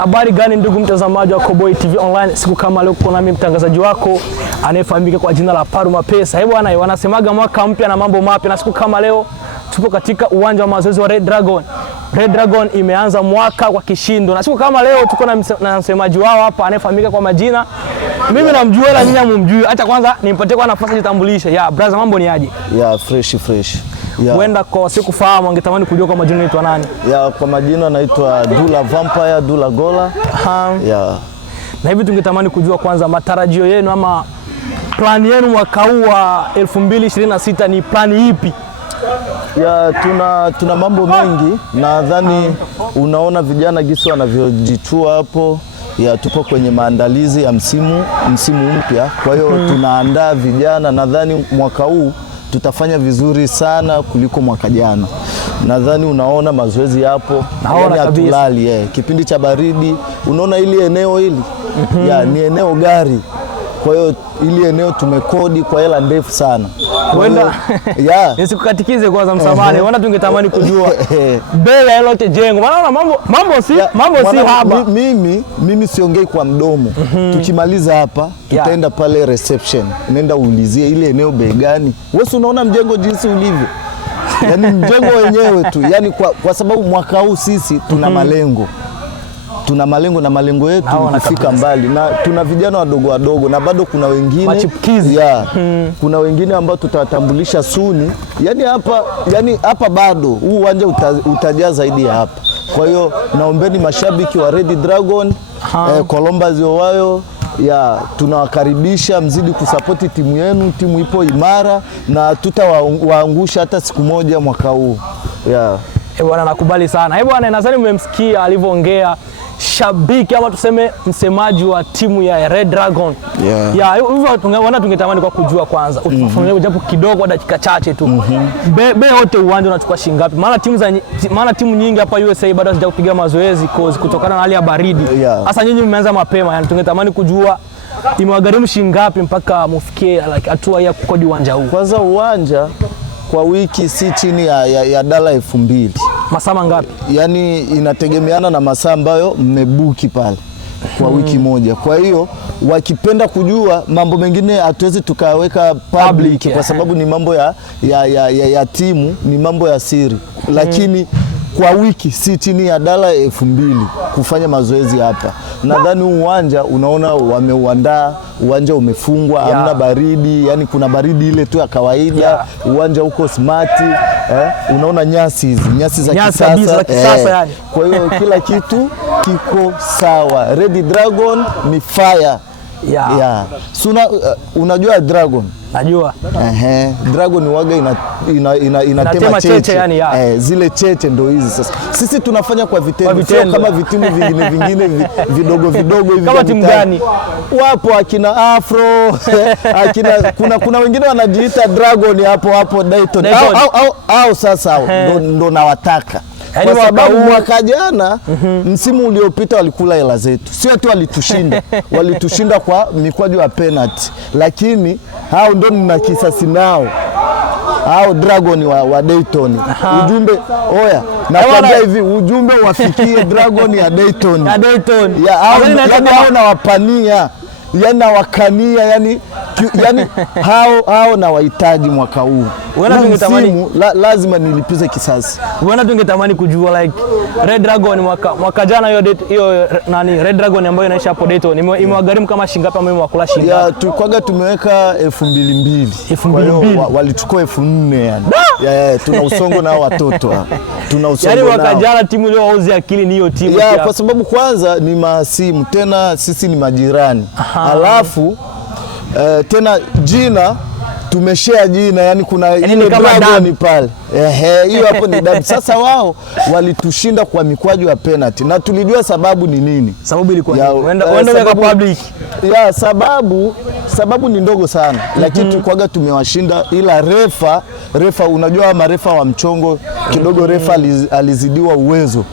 Habari gani ndugu mtazamaji wa Koboy TV Online, siku kama leo kuna mimi mtangazaji wako anayefahamika kwa jina la Paru Mapesa. Hebu bwana, wanasemaga mwaka mpya na mambo mapya, na siku kama leo tupo katika uwanja wa mazoezi wa Red Dragon. Red Dragon imeanza mwaka kwa kishindo, na siku kama leo tuko na msemaji wao hapa anayefahamika kwa majina, mimi namjua na nyinyi hamumjui. Acha kwanza nimpatie kwa nafasi jitambulishe. Ya brother, mambo ni aje? Ya fresh. Huenda kwa sikufahamu, angetamani kujua kwa majina naitwa nani? Ya kwa majina naitwa Dula Vampire, Dula Gola. Ya. Na hivi tungetamani kujua kwanza matarajio yenu ama plan yenu mwaka huu wa 2026 ni plani ipi? Ya tuna mambo mengi, nadhani unaona vijana gisi wanavyojitua hapo. Ya tupo kwenye maandalizi ya msimu mpya. Kwa hiyo tunaandaa vijana, nadhani mwaka huu tutafanya vizuri sana kuliko mwaka jana. Nadhani unaona mazoezi yapo, yani hatulali. Kipindi cha baridi, unaona ili eneo hili ya ni eneo gari. Kwa hiyo ili eneo tumekodi kwa hela ndefu sana. Huenda nisikukatikize kwanza msamani. Huenda tungetamani kujua bei ya lote jengo. Maana mambo si haba. Mimi siongei kwa mdomo. Tukimaliza hapa tutaenda pale reception. Nenda uulizie ile eneo bei gani. Wewe unaona mjengo jinsi ulivyo. Yaani mjengo wenyewe tu. Yaani kwa sababu mwaka huu sisi tuna malengo. Tuna malengo na malengo yetu kufika mbali, na tuna vijana wadogo na bado kuna wengine machipukizi. Kuna wengine ambao tutawatambulisha suni. Yani hapa bado huu uwanja utajaa zaidi ya hapa. Kwa hiyo naombeni mashabiki wa Red Dragon, Columbus Ohio, tunawakaribisha mzidi kusapoti timu yenu. Timu ipo imara na tutawaangusha hata siku moja mwaka huu. Bwana, nakubali sana. Bwana, nadhani mmemsikia alivyoongea shabiki ama tuseme msemaji wa timu ya Red Dragon. Hivyo tungetamani kwa kujua kwanza utufafanue japo kidogo kwa dakika chache tu. Bei yote uwanja unachukua shilingi ngapi? Maana timu nyingi hapa USA bado hazijakupiga kupiga mazoezi kutokana na hali ya baridi. Sasa nyinyi mmeanza mapema, yani tungetamani kujua imewagharimu shilingi ngapi mpaka mufikie hatua ya kukodi uwanja huu. Kwanza uwanja kwa wiki si chini ya $2,000. Masaa mangapi? Yani inategemeana na masaa ambayo mmebuki pale kwa wiki moja. Kwa hiyo wakipenda kujua mambo mengine hatuwezi tukaweka public kwa sababu ni mambo ya timu, ni mambo ya siri. Lakini kwa wiki si chini ya $2,000 kufanya mazoezi hapa. Nadhani uwanja unaona wameuandaa, uwanja umefungwa, hamna baridi, yani kuna baridi ile tu ya kawaida. Uwanja uko smart, unaona nyasi za kisasa, yani. Kwa hiyo kila kitu kiko sawa. Red Dragon ni fire. Unajua Dragon? Najua. Dragon waga inatema cheche yani, zile cheche ndo hizi sasa. Sisi tunafanya kwa vitendo. Kama vitimu vingine vidogo hivi. Kama timu gani? Wapo akina Afro, kuna wengine wanajiita Dragon hapo Dayton. Au sasa ndo nawataka. Kwa sababu mwaka jana msimu uliopita walikula hela zetu. Sio tu walitushinda kwa mikwaju ya penalty, lakini hao ndo nina kisasi nao. Hao Dragon wa Dayton. Ujumbe nakwambia hivi, ujumbe wafikie Dragon ya Dayton. Hao na wapania, yani wakania, yani hao na wahitaji mwaka huu. Lazima nilipize kisasi. Wewe tungetamani kujua Red Dragon mwaka jana hiyo Red Dragon ambayo inaisha hapo Dayton imewagharimu kama shilingi ngapi ama imewakula shilingi ngapi? Tukwaga tumeweka 2,200. Kwa hiyo walichukua 4,000 yani. Tuna usongo nao watoto hapa. Tuna usongo nao. Mwaka jana timu ile wauzi akili ni hiyo timu. Kwa sababu kwanza ni mahasimu, tena sisi ni majirani. Alafu tena jina tumeshare jina, yani kuna ile Dragon pale. Hiyo hapo ni dabi. Sasa wao walitushinda kwa mikwaju ya penalty na tulijua sababu ni nini. Sababu ilikuwa weka public. Sababu ni ndogo sana. Lakini tukwaga tumewashinda, ila refa unajua marefa wa mchongo kidogo, refa alizidiwa uwezo.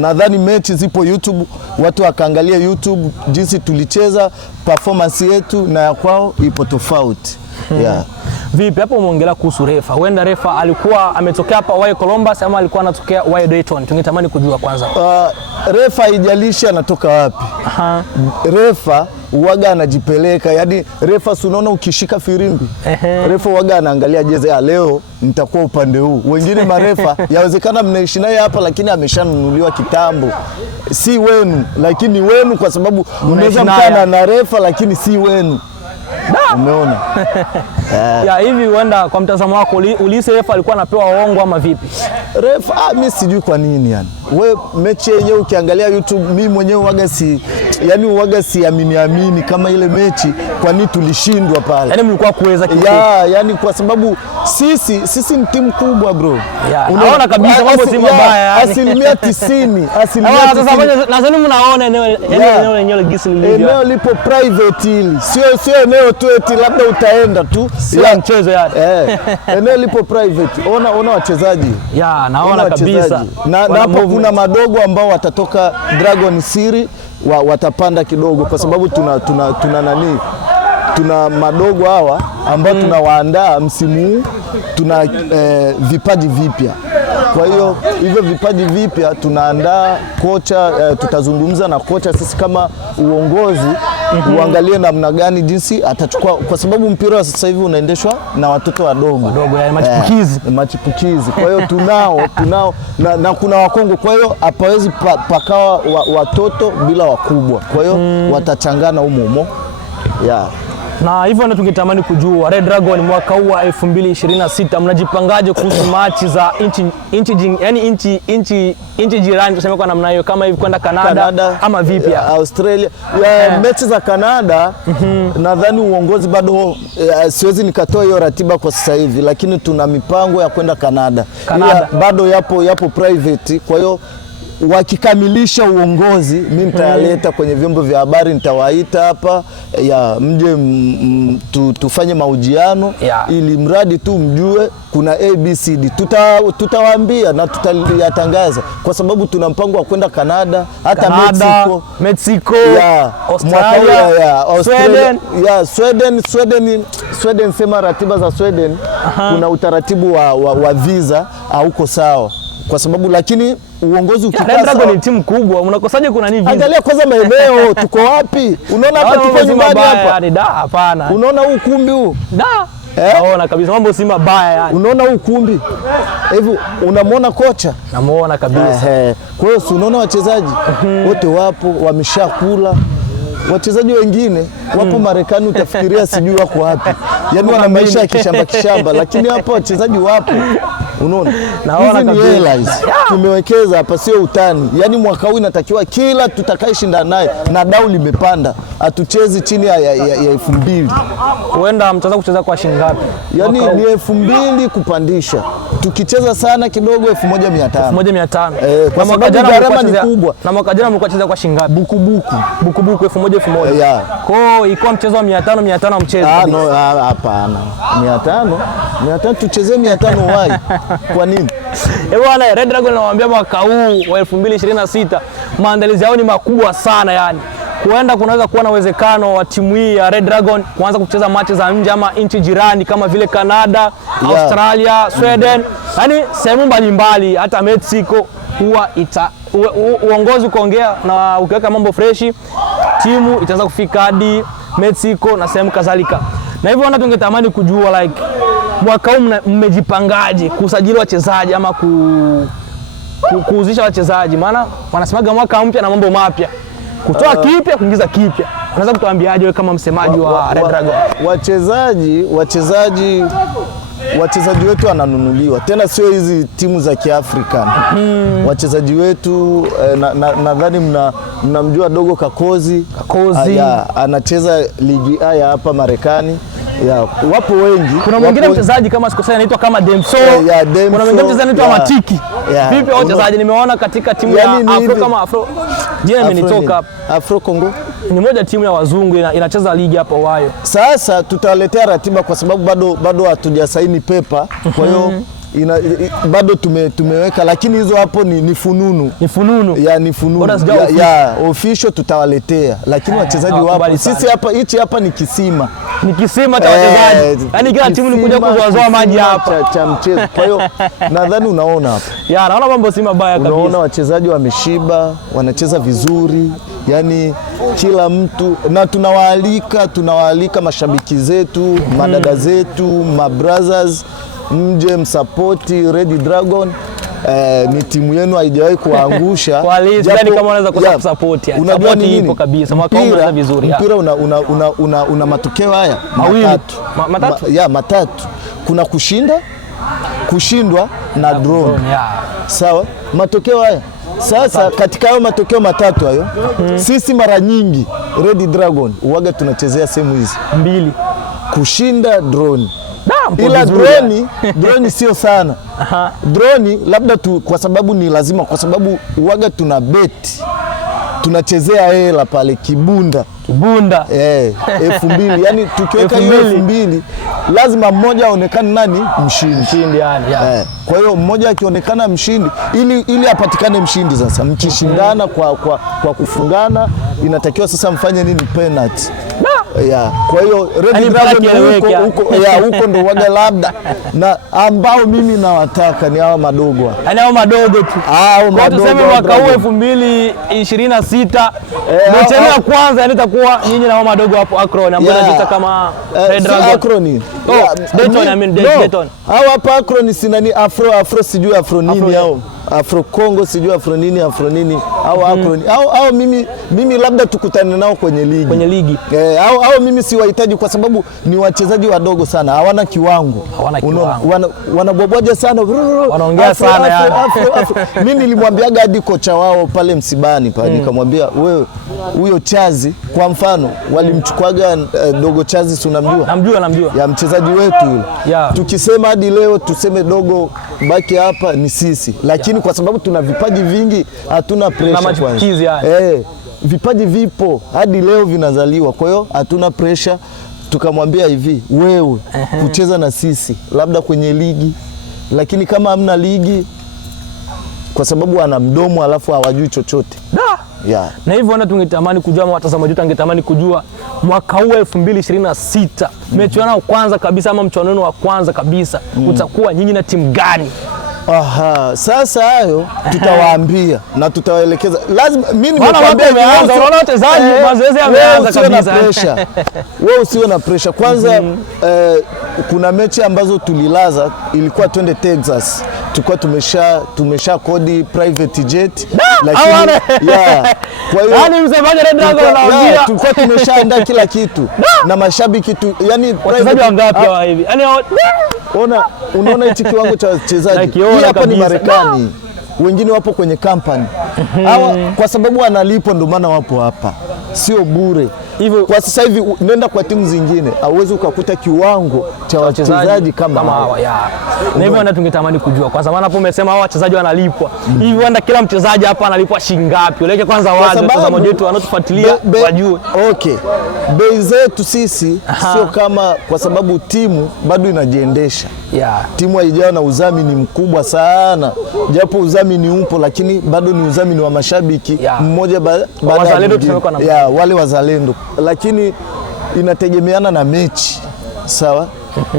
Nadhani mechi zipo YouTube, watu wakaangalia YouTube jinsi tulicheza, performance yetu na ya kwao ipo tofauti. Yeah. Vipi hapo umeongelea kuhusu refa? Huenda refa alikuwa ametokea hapa Wai Columbus ama alikuwa anatokea Wai Dayton? Tungetamani kujua kwanza. Refa haijalishi anatoka wapi. Refa uwaga anajipeleka, yani refa unaona ukishika firimbi, refa uwaga anaangalia jezi ya leo nitakuwa upande huu. Wengine marefa yawezekana mnaishi naye hapa lakini ameshanunuliwa kitambo. Si wenu lakini wenu kwa sababu unaweza mkana na refa lakini si wenu. Umeona? Ya hivi huenda kwa mtazamo wako ulihisi refa alikuwa anapewa uongo ama vipi? Refa mimi sijui kwa nini yani. Wewe mechi yenyewe ukiangalia YouTube, mimi mwenyewe huaga siamini kama ile mechi kwa nini tulishindwa pale. Yaani mlikuwa kuweza kitu. Yani kwa sababu sisi ni timu kubwa bro. Unaona kabisa mambo si mabaya yani. Asilimia 90. Sasa nadhani mnaona eneo lenyewe gisi lilivyo. Eneo lipo private hili. Sio eneo tu eti labda utaenda tu. Ya mchezo yani. Eneo lipo private. Ona wachezaji. Naona kabisa. Na hapo kuna madogo ambao watatoka Dragon City watapanda kidogo kwa sababu tuna madogo hawa ambao tunawaandaa msimu huu, tuna vipaji vipya. Kwa hiyo hivyo vipaji vipya tunaandaa kocha, tutazungumza na kocha sisi kama uongozi uangalie namna gani jinsi atachukua, kwa sababu mpira wa sasa hivi unaendeshwa na watoto wadogo machipukizi. Kwa hiyo tunao na kuna wakongwe, kwa hiyo hapawezi pakawa watoto bila wakubwa, kwa hiyo watachangana humo. Na hivyo ndio tungetamani kujua Red-Dragon mwaka huu wa 2026 mnajipangaje kuhusu machi za inchi jirani, tuseme kwa namna hiyo, kama hivi kwenda Canada ama vipi? Australia. Mechi za Canada nadhani uongozi bado siwezi nikatoa hiyo ratiba kwa sasa hivi, lakini tuna mipango ya kwenda Canada. Bado yapo private, kwa hiyo wakikamilisha uongozi mimi nitayaleta kwenye vyombo vya habari, nitawaita hapa mje tufanye mahojiano ili mradi tu mjue kuna ABCD. Tutawaambia na tutayatangaza kwa sababu tuna mpango wa kwenda Canada, hata Mexico, Australia, Sweden. Sema ratiba za Sweden, kuna utaratibu wa visa huko sawa, kwa sababu lakini uongozi ukipasa. Red-Dragon ni timu kubwa, mnakosaje kuna nini? Angalia kwanza maeneo, tuko wapi? Unaona hapa tuko nyumbani hapa. Hapana. Unaona huu kumbi huu? Naona kabisa mambo si mabaya yani. Unaona huu kumbi? Hivi unamwona kocha? Namuona kabisa. Kwa hiyo si unaona wachezaji wote wapo, wameshakula. Wachezaji wengine wapo Marekani, utafikiria sijui wako wapi. Yaani wana maisha ya kishamba, lakini hapo wachezaji wapo. Unaona? Hizi ni hela hizi. Tumewekeza hapa, sio utani. Yaani mwaka huu inatakiwa kila tutakaishinda naye na dau limepanda. Hatuchezi chini ya 2000. Huenda mtaanza kucheza kwa shilingi ngapi? Yaani ni 2000 kupandisha. Tukicheza sana kidogo 1500. 1500. Kwa sababu gharama ni kubwa. Na mwaka jana mlikuwa cheza kwa shilingi ngapi? Buku 1000. Kwa hiyo ilikuwa mchezo wa 500 mchezo. Hapana. 500 tucheze 500 wai. Kwa nini? Bwana Red-Dragon nawaambia mwaka huu wa 2026 maandalizi yao ni makubwa sana yani. Huenda kunaweza kuwa na uwezekano wa timu hii ya Red-Dragon kuanza kucheza machi za nje ama nchi jirani kama vile Canada, Australia, Sweden, yani sehemu mbalimbali, hata Mexico. Huwa uongozi ukaongea na ukiweka mambo freshi, timu itaanza kufika hadi Mexico na sehemu kadhalika. Na hivyo tungetamani kujua like mwaka huu mmejipangaje kusajili wachezaji ama kuuzisha wachezaji, maana wanasemaga mwaka mpya na mambo mapya, kutoa kipya kuingiza kipya. Unaweza kutuambiaje wewe kama msemaji wa Red-Dragon? Wachezaji wetu wananunuliwa, tena sio hizi timu za Kiafrika. Wachezaji wetu nadhani mnamjua Dogo Kakozi. Anacheza ligi A ya hapa Marekani. Wapo wengi. Kuna mwingine mchezaji kama sikosea anaitwa kama Demso. Kuna mwingine mchezaji anaitwa Matiki. Vipi wachezaji nimeona katika timu ya Afro kama Afro. Jina imenitoka hapa. Afro Congo. Ni moja timu ya wazungu inacheza ligi hapa Ohio. Sasa tutawaletea ratiba kwa sababu bado hatujasaini pepa. Kwa hiyo bado tumeweka, lakini hizo hapo ni fununu. Ni fununu. Ni fununu. Official tutawaletea, lakini wachezaji wapo. Sisi hapa hapa ni kisima. Ni kisima cha wachezaji. Yaani kila timu ni kuja kuzoazoa maji hapa cha mchezo. Kwa hiyo nadhani unaona hapa. Naona mambo si mabaya kabisa. Unaona wachezaji wameshiba, wanacheza vizuri. Yaani kila mtu, na tunawaalika mashabiki zetu, madada zetu, mabrothers, mje msapoti Red Dragon. Ni timu yenu haijawahi kuangusha. Japo kama unaweza kusupport yani. Unajua nini? Ipo kabisa. Mwaka huu unaanza vizuri. Mpira una matokeo haya matatu. Kuna kushindwa na draw. Sawa? Matokeo haya. Sasa katika hayo matokeo matatu hayo, sisi mara nyingi Red Dragon uwaga tunachezea sehemu hizi 2. Kushinda drone. Ila drone sio sana. Drone labda kwa sababu ni lazima, kwa sababu uwaga tuna beti. Tunachezea hela pale Kibunda. 2000. Yani tukiweka hiyo 2000 lazima mmoja aonekane nani mshindi yani. Kwa hiyo mmoja akionekana mshindi ili apatikane mshindi. Sasa mkishindana kwa kufungana, inatakiwa sasa mfanye nini? Penalty. Kwa hiyo Red Dragon huko ndo waga labda, na ambao mimi nawataka ni hawa madogo. Yaani hao madogo tu. Kwa tuseme mwaka huu 2026 mechi ya kwanza yani itakuwa nyinyi na hao madogo hapo Akron ambao wanacheza kama Red Dragon. Akron. Dayton. Hao hapa Akron si nani Afro sijui Afro nini hao. Afro Congo sijui Afro nini au Akron. Au mimi labda tukutane nao kwenye ligi. Au mimi siwahitaji kwa sababu ni wachezaji wadogo sana, hawana kiwango. Wanabwabwaja sana. Wanaongea sana yani. Mimi nilimwambiaga hadi kocha wao pale msibani pale, nikamwambia wewe huyo Chazi kwa mfano walimchukuaga Dogo Chazi, si unamjua? Namjua. Ya mchezaji wetu yule. Tukisema hadi leo tuseme Dogo baki hapa ni sisi, lakini kwa sababu tuna vipaji vingi hatuna pressure kwanza. Vipaji vipo hadi leo vinazaliwa, kwa hiyo hatuna pressure. Tukamwambia hivi, wewe kucheza na sisi labda kwenye ligi, lakini kama hamna ligi, kwa sababu ana mdomo alafu hawajui chochote. Na hivyo tungetamani kujua, watazamaji wetu angetamani kujua mwaka huu 2026 mechi yao kwanza kabisa ama mchuano wa kwanza kabisa utakuwa nyinyi na timu gani? Sasa hayo tutawaambia na tutawaelekeza. Lazima mimi nimekwambia unaona wachezaji mazoezi yameanza kabisa. Wewe usiwe na pressure. Kwanza kuna mechi ambazo tulilaza, ilikuwa twende Texas. Tulikuwa tumesha kodi private jet, lakini kwa hiyo yani msemaji Red Dragon anawaambia tulikuwa tumeshaandaa kila kitu na mashabiki yani wachezaji wangapi hawa hivi yani unaona hichi kiwango cha wachezaji. Hapa ni Marekani, wengine wapo kwenye kampani hawa, kwa sababu wanalipwa ndio maana wapo hapa, sio bure. Hivyo kwa sasa hivi nenda kwa timu zingine hauwezi ukakuta kiwango cha wachezaji kama hawa. Na hivyo tungetamani kujua kwa sababu hapo umesema hao wachezaji wanalipwa. Hivi wanda kila mchezaji hapa analipwa shilingi ngapi? Uleke kwanza wazi watazamaji wetu wanaotufuatilia wajue. Bei zetu sisi sio kama, kwa sababu timu bado inajiendesha. Timu haijawa na udhamini mkubwa sana. Japo udhamini upo, lakini bado ni udhamini wa mashabiki mmoja baada ya wale wazalendo, lakini inategemeana na mechi. Sawa?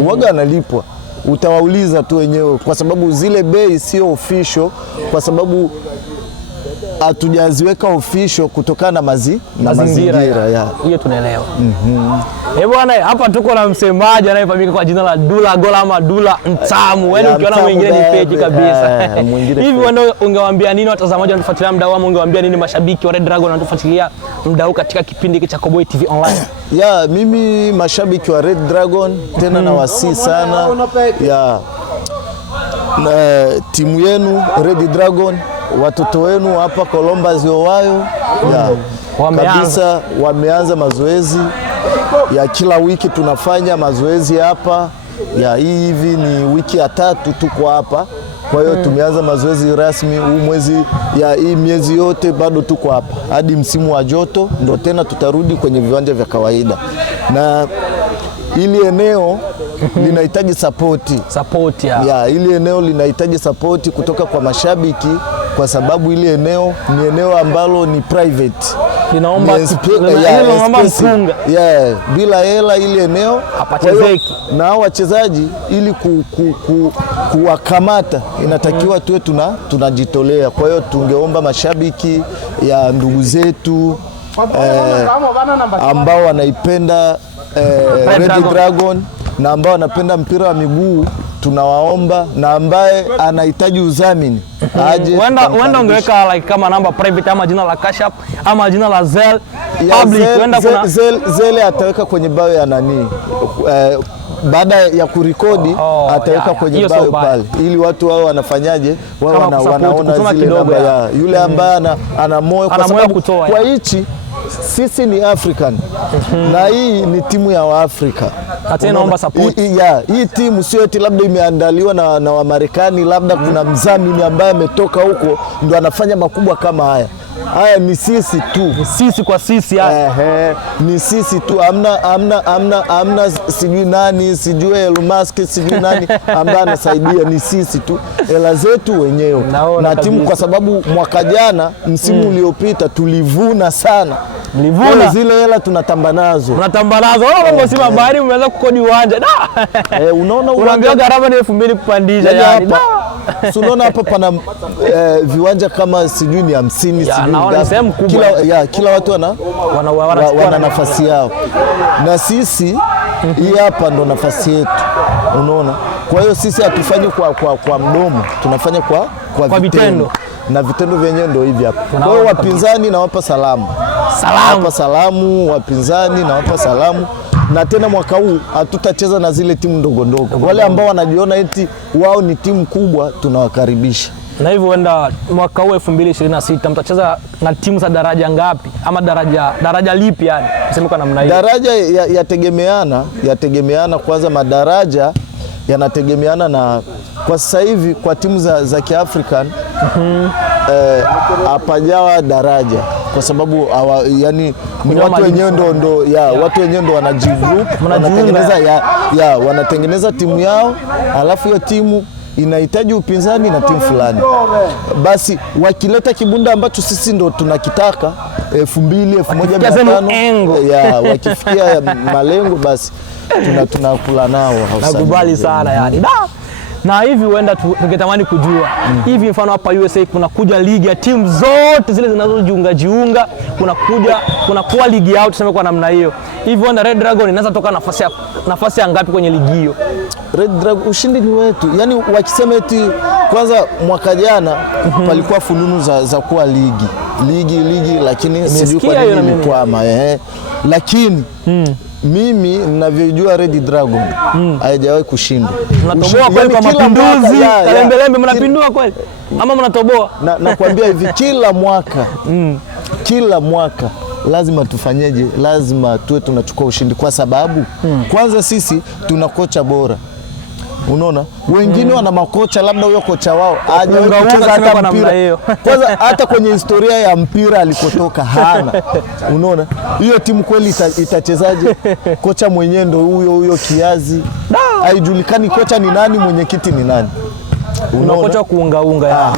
Waga analipwa. Utawauliza tu wenyewe, kwa sababu zile bei sio official, kwa sababu hatujaziweka official kutokana na mazingira. Hiyo tunaelewa. Bwana, hapa tuko na msemaji anayefahamika kwa jina la Dula Gola ama Dula Mtamu. Yaani ukiona mwingine ni fake kabisa. Hivi wewe ungewaambia nini watazamaji wanatufuatilia muda huu, ungewaambia nini mashabiki wa Red Dragon wanatufuatilia muda huu katika kipindi hiki cha Koboy TV Online? Mimi mashabiki wa Red Dragon tena na wasii sana na timu yenu Red Dragon, watoto wenu hapa Columbus Ohio kabisa wameanza mazoezi ya kila wiki. Tunafanya mazoezi hapa hii hivi ni wiki ya 3 tuko hapa. Kwa hiyo tumeanza mazoezi rasmi huu hii miezi yote bado tuko hapa hadi msimu wa joto ndo tena tutarudi kwenye viwanja vya kawaida. Na ili eneo linahitaji support ya ili eneo linahitaji support kutoka kwa mashabiki, kwa sababu ili eneo ni eneo ambalo ni private, linaomba mpunga bila hela ili eneo hapachezeki, na hao wachezaji ili kuwakamata inatakiwa tuwe tunajitolea. Kwa hiyo tungeomba mashabiki ya ndugu zetu ambao wanaipenda Red Dragon na ambao wanapenda mpira wa miguu, tunawaomba, na ambaye anahitaji udhamini aje. Wenda ungeweka like kama namba private ama jina la Cash App ama jina la Zelle public, wenda kuna Zelle ataweka kwenye bio ya nani baada ya kurekodi ataweka kwenye bio pale, ili watu wao wanafanyaje, wao wanaona zile namba ya yule ambaye ana moyo, kwa sababu kwa hichi sisi ni African na hii ni timu ya Waafrika. Hata naomba support. Hii timu sio eti labda imeandaliwa na Wamarekani, labda kuna mzamini ambaye ametoka huko ndo anafanya makubwa kama haya. Haya ni sisi tu, sisi kwa sisi haya. Ni sisi tu, amna sijui nani, sijui Elon Musk, sijui nani ambaye anasaidia, ni sisi tu, hela zetu wenyewe na timu, kwa sababu mwaka jana msimu uliopita tulivuna sana. Mlivuna zile hela tunatamba nazo. Mambo si mabari, umeweza kukodi uwanja. Unaona unaambia gharama ni 2000 kupandisha yani. Unaona hapa pana viwanja kama sijui ni 50 sijui kila watu wana nafasi yao, na sisi hii hapa ndo nafasi yetu, unaona. Kwa hiyo sisi hatufanyi kwa mdomo, tunafanya kwa vitendo, na vitendo vyenyewe ndio hivi hapa. Kwa hiyo wapinzani nawapa salamu, wapinzani nawapa salamu. Na tena mwaka huu hatutacheza na zile timu ndogo. Wale ambao wanajiona eti wao ni timu kubwa tunawakaribisha. Na hivyo wenda mwaka huu 2026 mtacheza na timu za daraja ngapi ama daraja lipi yani? Tuseme kwa namna hiyo. Daraja yategemeana kwanza, madaraja yanategemeana na kwa sasa hivi kwa timu za Kiafrican hapajawa daraja, kwa sababu yani ni watu wenyewe watu wenyewe ndo wanajigroup, wanatengeneza timu yao, alafu hiyo timu inahitaji upinzani na timu fulani. Basi wakileta kibunda ambacho sisi ndo tunakitaka 2000 1500 wakifikia malengo, basi tunakula nao. Nakubali sana yani. Na hivi huenda tungetamani kujua hivi, mfano hapa USA kuna kuja ligi ya timu zote zile zinazojiunga, kuna kuwa ligi yao, tuseme kwa namna hiyo. Hivi huenda Red Dragon inaweza toka nafasi ya ngapi kwenye ligi hiyo? Red Dragon ushindi ni wetu. Yani wakisema eti kwanza mwaka jana palikuwa fununu za kuwa ligi, lakini sijui kwa nini ilikwama. Lakini mimi ninavyojua Red Dragon haijawahi kushindwa. Mnatoboa kweli kwa mapinduzi, kalembelembe mnapindua kweli ama mnatoboa? Nakwambia hivi, kila mwaka lazima tufanyeje? Lazima tuwe tunachukua ushindi, kwa sababu kwanza sisi tuna kocha bora. Unaona, wengine wana makocha, labda huyo kocha wao hajawahi kucheza hata mpira. Kwanza hata kwenye historia ya mpira alikotoka hana. Unaona, hiyo timu kweli itachezaje? Kocha mwenyewe ndo huyo kiazi, haijulikani kocha ni nani, mwenyekiti ni nani. Unakocha kuunga ya.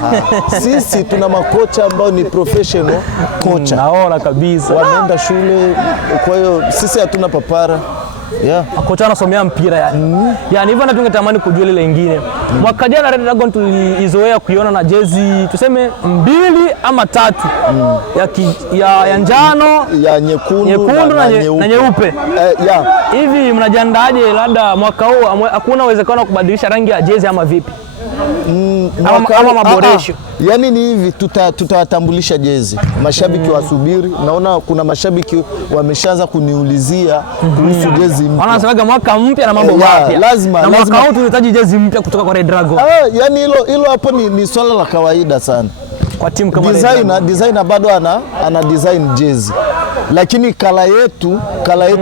Sisi tuna makocha ambao ni professional kocha. Naona kabisa wameenda shule, kwa hiyo sisi hatuna papara. Kocha anasomea mpira yani. Yani hivyo na tungetamani kujua lile lingine. Mwaka jana Red Dragon tulizoea kuiona na jezi tuseme 2 ama 3 ya njano, ya nyekundu na nyeupe. Hivi mnajiandaje, labda mwaka huu hakuna uwezekano wa kubadilisha rangi ya jezi ama vipi? Ama maboresho? Yani ni hivi, tutawatambulisha jezi. Mashabiki wasubiri. Naona kuna mashabiki wameshaanza kuniulizia kuhusu jezi mpya. Wanasemaga mwaka mpya na mambo mapya. Lazima mwaka huu tunahitaji jezi mpya kutoka kwa Red Dragon. Yani hilo hapo ni swala la kawaida sana. kwa timu kama designer bado ana design jezi, lakini kala yetu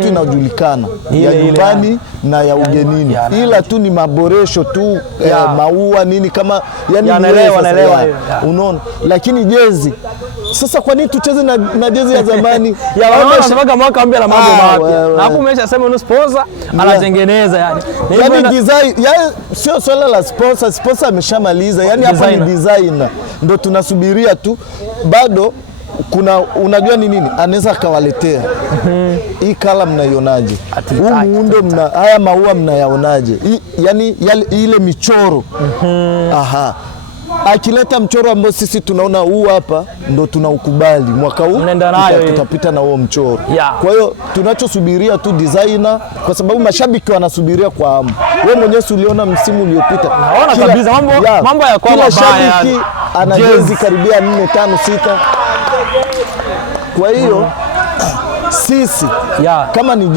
inajulikana ya nyumbani na ya ugenini, ila tu ni maboresho tu maua nini kama yani naelewa unaona, lakini jezi sasa kwa nini tucheze na jezi ya zamani? Wanasemaga mwaka mpya na mambo mapya. Na hapo umeshasema una sponsor anatengeneza yani. Design sio swala la sponsor ameshamaliza. Yani hapa ni designer. Ndio tunasubiria tu. Bado kuna unajua ni nini? Anaweza akawaletea. Hii kala mnaionaje? Huu muundo haya maua mnayaonaje? Yani ile michoro. Aha. Akileta mchoro ambao sisi tunaona huu hapa ndo tunaukubali, mwaka huu tutapita na huo mchoro. Kwa hiyo tunachosubiria tu designer, kwa sababu mashabiki wanasubiria kwa hamu. Wewe mwenyewe uliona msimu uliopita. Naona kabisa mambo ya kwa mabaya. Shabiki ana jezi karibia 4, 5, 6. Kwa hiyo sisi kama ni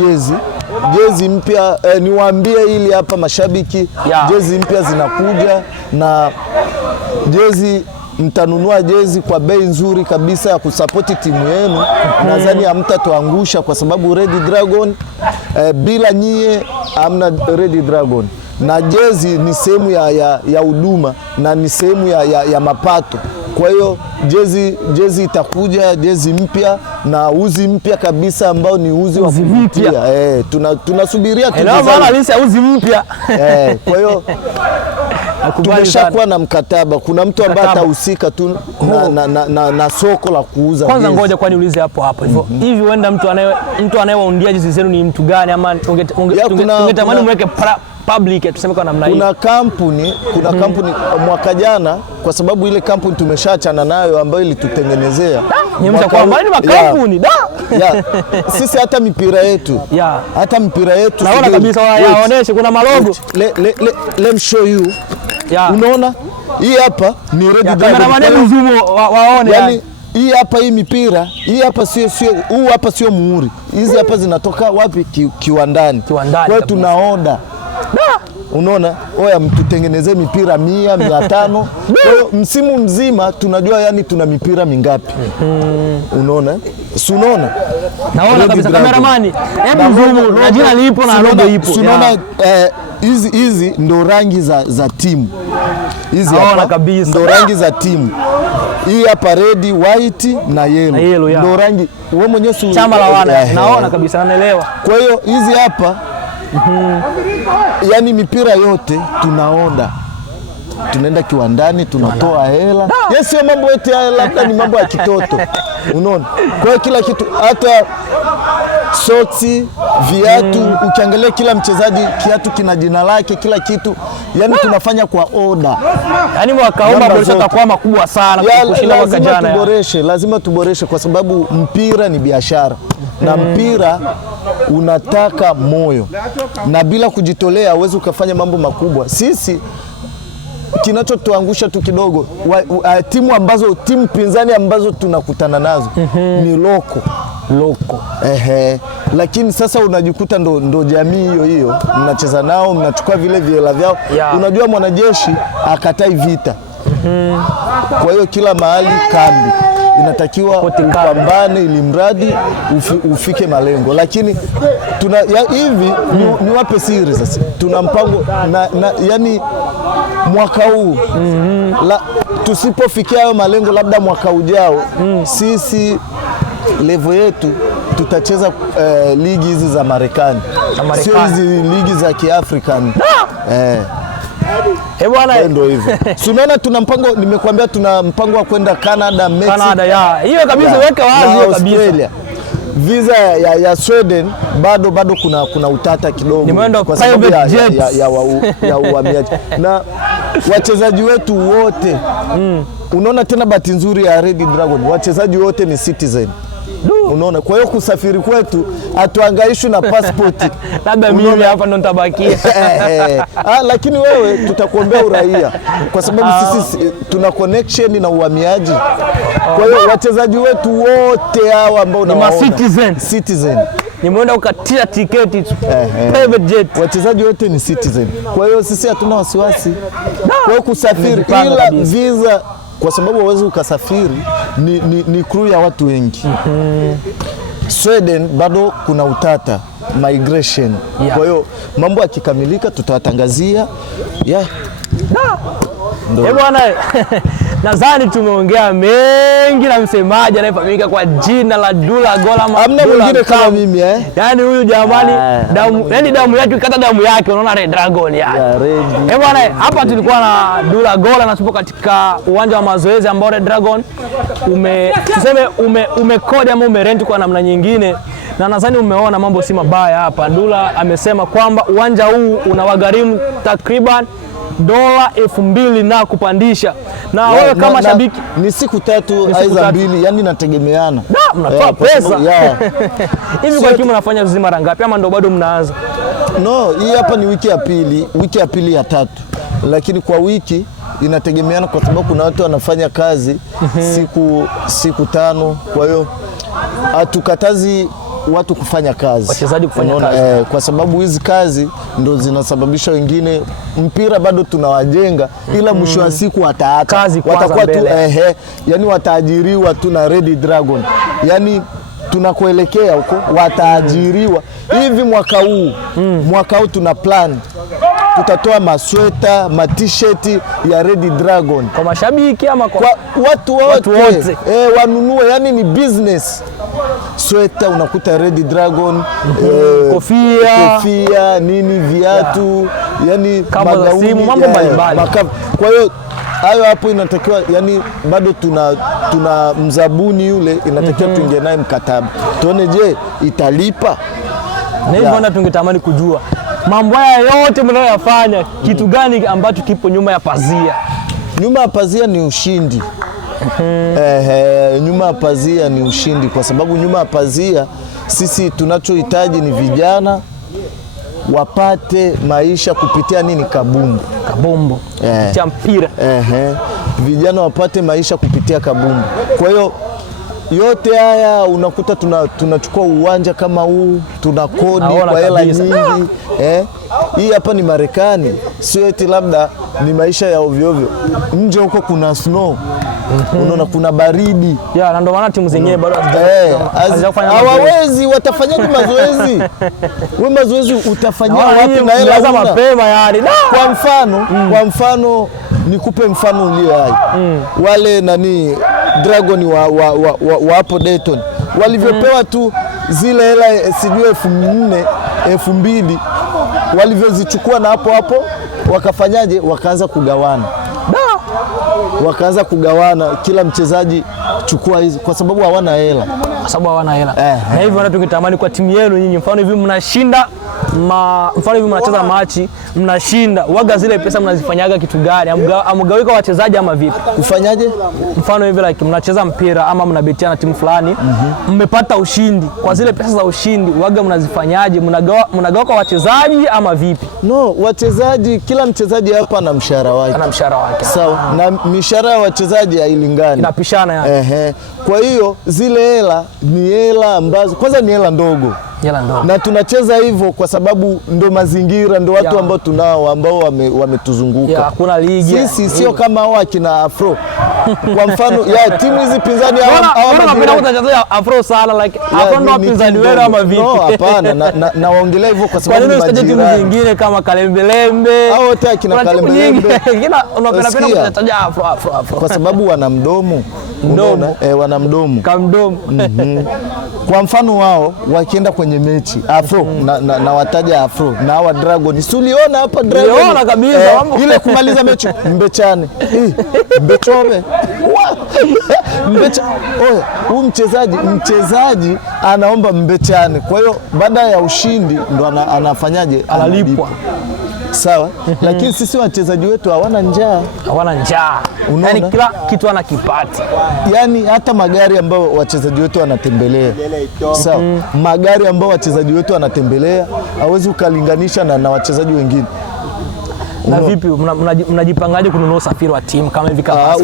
jezi mpya niwaambie ili hapa mashabiki jezi mpya zinakuja, na jezi mtanunua jezi kwa bei nzuri kabisa ya kusapoti timu yenu. Nadhani hamtatuangusha kwa sababu Red Dragon bila nyie hamna Red Dragon, na jezi ni sehemu ya huduma na ni sehemu ya mapato. Kwa hiyo jezi itakuja, jezi mpya na uzi mpya kabisa ambao ni uzi wa kuvutia. Tunasubiria tu uzi mpya. Kwa hiyo tumeshakuwa na mkataba. Kuna mtu ambaye atahusika tu na soko la kuuza. Kwanza ngoja kwani ulize hapo hivyo. Hivi wenda mtu anayewaundia jezi zenu ni mtu gani, ama ungetamani mweke public tuseme kwa namna hii? Kuna kampuni mwaka jana, kwa sababu ile kampuni tumeshaachana nayo ambayo ilitutengenezea. Ni mtakwambia ni makampuni sisi hata mipira yetu naona kabisa waoneshe kuna malogo. Let me show you. Unaona hii hapa ni Red Dragon. Kameraman mzumo waone yani hii hapa, hii mipira hii hapa huu hapa sio muhuri. Hizi hapa zinatoka wapi? Kiwandani. Kwa hiyo tunaoda. Unaona, oya mtutengenezee mipira 100, 500. Kwa hiyo msimu mzima tunajua yani tuna mipira mingapi. Unaona? Si unaona? Naona kabisa cameraman. Hebu zoom, na jina lipo na logo ipo. Unaona hizi ndo rangi za timu. Hizi hapa ndo rangi za timu. Hii hapa red, white na yellow. Ndo rangi. Wewe mwenyewe chama la wana. Naona kabisa, naelewa. Kwa hiyo hizi hapa yani mipira yote tunaoda, tunaenda kiwandani, tunatoa hela. Sio mambo yote labda ni mambo ya kitoto. Unaona? Kwa hiyo kila kitu, hata soksi, viatu, ukiangalia kila mchezaji kiatu kina jina lake, kila kitu yani tunafanya kwa oda. Yani mwaka huu maboresho yatakuwa makubwa sana kushinda mwaka jana. Lazima tuboreshe kwa sababu mpira ni biashara. Na mpira unataka moyo, na bila kujitolea huwezi ukafanya mambo makubwa. Sisi kinachotuangusha tu kidogo timu pinzani ambazo tunakutana nazo ni loko. Lakini sasa unajikuta ndo jamii hiyo mnacheza nao, mnachukua vile viela vyao. Unajua mwanajeshi akatai vita. Kwa hiyo kila mahali kambi inatakiwa upambane ili mradi ufike malengo. Lakini hivi niwape siri sasa. Tuna mpango yani mwaka huu tusipofikia hayo malengo, labda mwaka ujao sisi level yetu tutacheza ligi hizi za Marekani. Sio hizi ligi za Kiafrikani. Bwana ndio hivyo. Unaona tuna mpango, nimekuambia tuna mpango wa kwenda Canada, Mexico. Hiyo kabisa, weka wazi hiyo kabisa. Visa ya Sweden bado kuna utata kidogo kwa sababu ya uhamiaji. Na wachezaji wetu wote unaona, tena bahati nzuri ya Red Dragon, wachezaji wote ni citizen. Unaona, kwa hiyo kusafiri kwetu hatuangaishwi na passport. Labda mimi hapa ndo nitabakia. Lakini wewe tutakuombea uraia kwa sababu sisi tuna connection na uhamiaji. Kwa hiyo wachezaji wetu wote hao ambao unawaona ni citizen. Nimeenda ukatia tiketi tu. Private jet. Wachezaji wote ni citizen. Kwa hiyo sisi hatuna wasiwasi. Kwa hiyo kusafiri, ila visa kwa sababu hauwezi ukasafiri, ni crew ya watu wengi. Sweden bado kuna utata migration. Kwa hiyo mambo yakikamilika tutawatangazia. Bwana, nadhani tumeongea mengi na msemaji anayefahamika kwa jina la Dula Gola. Hamna mwingine kama mimi Yaani huyu jamani, damu yake kata damu yake, unaona Red Dragon bwana, hapa tulikuwa na Dula Gola na tupo katika uwanja wa mazoezi ambao Red Dragon umekodi ama umerent kwa namna nyingine, na nadhani umeona mambo si mabaya hapa. Dula amesema kwamba uwanja huu unawagharimu takriban $2,000 na kupandisha, na wewe kama shabiki ni siku 3 aidha 2, yani nategemeana mnatoa pesa hivi. Kwa kimu nafanya vizuri mara ngapi ama ndo bado mnaanza? No, hii hapa ni wiki ya pili ya tatu, lakini kwa wiki inategemeana kwa sababu kuna watu wanafanya kazi siku 5. Kwa hiyo hatukatazi watu kufanya kazi, wachezaji kufanya kazi, kwa sababu hizi kazi ndo zinasababisha wengine. Mpira bado tunawajenga, ila mwisho wa siku watakuwa tu yani wataajiriwa tu na Red Dragon, yani tunakuelekea huko wataajiriwa hivi. Mwaka huu tuna plan, tutatoa masweta, t-shirt ya Red Dragon kwa mashabiki ama kwa watu wote wanunue, yani ni business. Sweta unakuta Red Dragon, kofia nini, viatu, yani magauni, mambo mbalimbali. Kwa hiyo hayo hapo inatakiwa, yani bado tuna mzabuni yule, inatakiwa tuingie naye mkataba tuone, je italipa. Na hivyo tungetamani kujua mambo haya yote mnayoyafanya, kitu gani ambacho kipo nyuma ya pazia? Nyuma ya pazia ni ushindi. Nyuma ya pazia ni ushindi, kwa sababu nyuma ya pazia sisi tunachohitaji ni vijana wapate maisha kupitia nini? Kabumbu. Kupitia mpira. Vijana wapate maisha kupitia kabumbu. Kwa hiyo yote haya unakuta tunachukua uwanja kama huu, tunakodi kwa hela nyingi. Hii hapa ni Marekani, sio eti labda ni maisha ya ovyo ovyo. Nje huko kuna snow, unaona kuna baridi. Na ndio maana timu zenyewe bado hawawezi. Watafanyaje mazoezi? Wewe mazoezi utafanyia wapi na hela za mapema yani? Kwa mfano nikupe mfano ulio hai. Wale Dragon wa hapo Dayton walivyopewa tu zile hela sijui 4,000 2,000 walivyozichukua, na hapo wakafanyaje? Wakaanza kugawana, kila mchezaji chukua hizi, kwa sababu hawana hela. Na hivyo watu tungetamani kwa timu yenu nyinyi, mfano hivi mnashinda mfano hivi mnacheza machi mnashinda, waga zile pesa mnazifanyaga kitu gani? Amgawika wachezaji ama vipi? Kufanyaje? Mfano hivi like mnacheza mpira ama mnabetia na timu fulani, mmepata ushindi, kwa zile pesa za ushindi waga mnazifanyaje? Mnagawa kwa wachezaji ama vipi? No, wachezaji, kila mchezaji hapa ana mshahara wake. Sawa. Na mishahara ya wachezaji hailingani, inapishana yani. Kwa hiyo zile hela ni hela ambazo kwanza ni hela ndogo. Na tunacheza hivyo kwa sababu ndo mazingira, ndo watu ambao tunao ambao wametuzunguka. Hakuna ligi. Sisi sio kama hao akina Afro. Kwa mfano timu hizi pinzani wanapenda kucheza Afro sana, like Afro ndo pinzani wenu ama vipi? No, hapana. Na waongelea hivyo kwa sababu ni majirani. Timu zingine kama Kalembelembe au wote akina Kalembelembe unapenda kucheza Afro kwa sababu wana mdomo. Wana mdomo. Kamdomo. Kwa mfano wao wakienda kwenye mechi Afro na wataja Afro na hawa Dragon. Si uliona hapa Dragon? Uliona kabisa ile kumaliza mechi mbechane. Mbechome. Huyu mchezaji anaomba mbechane. Kwa hiyo baada ya ushindi ndo anafanyaje? Analipwa. Sawa. Lakini sisi wachezaji wetu hawana njaa. Yani kila kitu anakipata. Yani hata magari ambayo wachezaji wetu wanatembelea. Sawa. Magari ambayo wachezaji wetu wanatembelea hawezi ukalinganisha na wachezaji wengine. Na vipi mnajipangaje kununua usafiri wa timu kama hivi kama